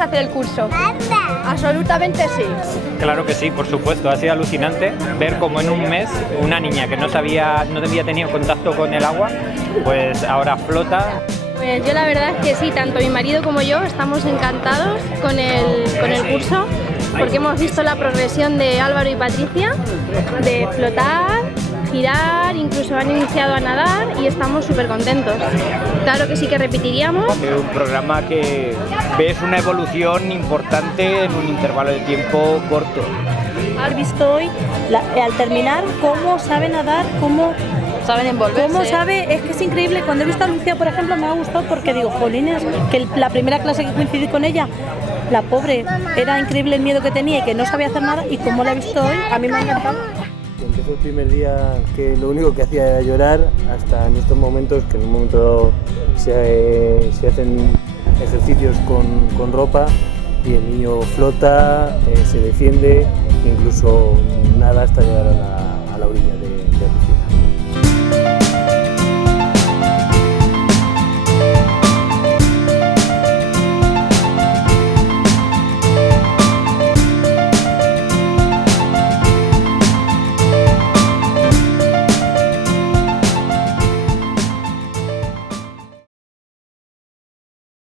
a hacer el curso? Absolutamente sí. Claro que sí, por supuesto. Ha sido alucinante ver cómo en un mes una niña que no había tenido contacto con el agua, pues ahora flota. Pues yo la verdad es que sí, tanto mi marido como yo estamos encantados con el curso, porque hemos visto la progresión de Álvaro y Patricia, de flotar, girar, incluso han iniciado a nadar y estamos súper contentos. Claro que sí que repetiríamos. Es un programa que ves una evolución importante en un intervalo de tiempo corto. Has visto hoy, al terminar, cómo sabe nadar, cómo Saben envolverse. cómo sabe, es que es increíble. Cuando he visto a Lucía, por ejemplo, me ha gustado porque digo, jolines, que la primera clase que coincidí con ella, la pobre, era increíble el miedo que tenía y que no sabía hacer nada, y como la he visto hoy, a mí me ha encantado. Empezó el primer día que lo único que hacía era llorar, hasta en estos momentos que en un momento dado se hacen ejercicios con ropa y el niño flota, se defiende, incluso nada hasta llegar a la